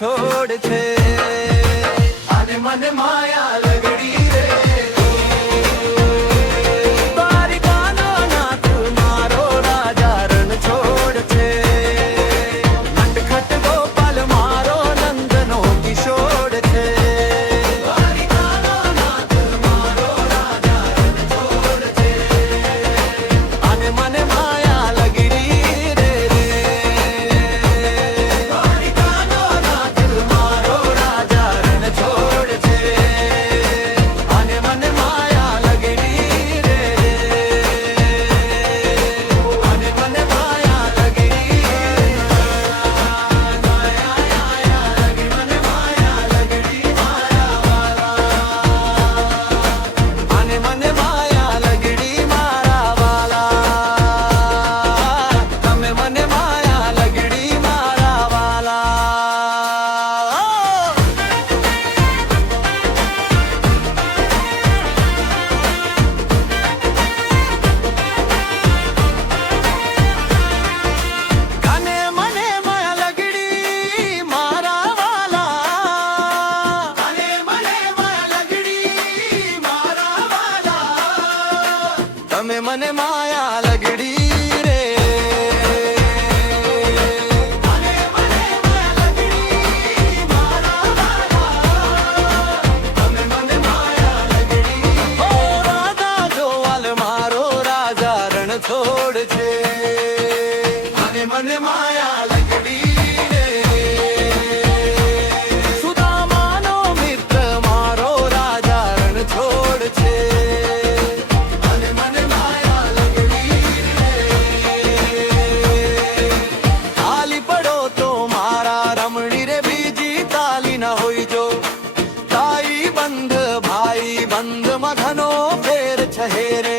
छोड़ छे મને માયા લગડી રે. રાજા જોવાલ મારો રાજા રણ છોડ છે મને માયા ભાઈ બંધ મઘનો ફેર છહેરે